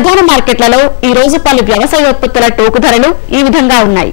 ప్రధాన మార్కెట్లలో ఈ రోజు పలు వ్యవసాయోత్పత్తుల టోకు ధరలు ఈ విధంగా ఉన్నాయి.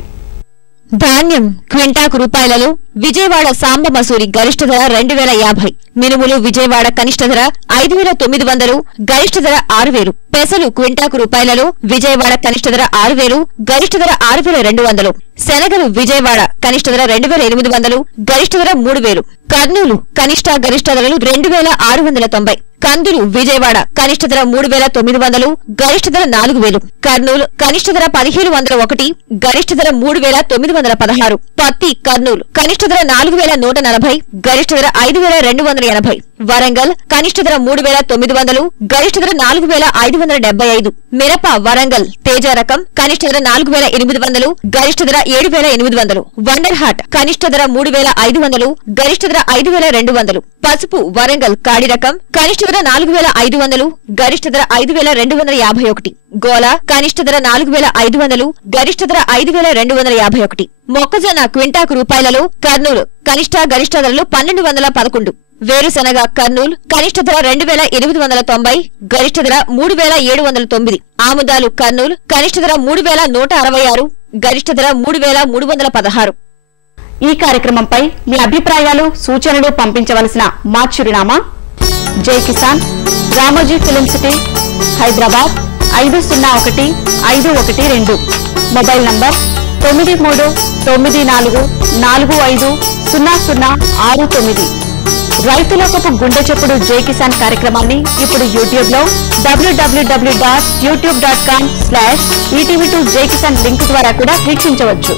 ధాన్యం క్వింటాకు రూపాయలలో విజయవాడ సాంబ మసూరి గరిష్ట ధర 2050, మినుములు విజయవాడ కనిష్ట ధర 5900, గరిష్ట ధర 6000. పెసలు క్వింటాకు రూపాయలలో విజయవాడ కనిష్ట ధర 6000, గరిష్ట ధర 6200. శనగలు విజయవాడ కనిష్ట ధర 2800, గరిష్ట ధర 3000. కర్నూలు కనిష్ట గరిష్ట ధరలు 2690. కందులు విజయవాడ కనిష్ట ధర 3900, గరిష్ట ధర 4000. కర్నూలు కనిష్ట ధర 1501, గరిష్ట ధర 3916. పత్తి కర్నూలు కనిష్ట ధర 4140, గరిష్ట ధర 5280. వరంగల్ కనిష్ట ధర 3900, గరిష్ట ధర 4575. మిరప వరంగల్ తేజ రకం కనిష్ట ధర 4800, గరిష్ట ధర 7800. వండర్ హాట్ కనిష్ట ధర 3500, గరిష్ట ధర 5200. పసుపు వరంగల్ కాడి రకం కనిష్ట ధర 4500, గరిష్ట ధర 5251. గోల కనిష్ట ధర 4500, గరిష్ట ధర 5251. మొక్కజొన్న క్వింటాకు రూపాయలలో కర్నూలు కనిష్ట గరిష్ట ధరలు 1211. వేరుశనగ కర్నూలు కనిష్ట ధర 2890, గరిష్ట ధర 3709. ఆముదాలు కర్నూలు కనిష్ట ధర 3166, గరిష్ట ధర 3316. ఈ కార్యక్రమంపై మీ అభిప్రాయాలు సూచనలు పంపించవలసిన మా చిరునామా జై Kisan, Ramoji film city, Hyderabad 501512. Mobile number 9394450069. రైతులకపు గుండె చప్పుడు జై కిసాన్ కార్యక్రమాన్ని ఇప్పుడు యూట్యూబ్ లో www.youtube.com/etv2jkisan లింక్ ద్వారా కూడా వీక్షించవచ్చు.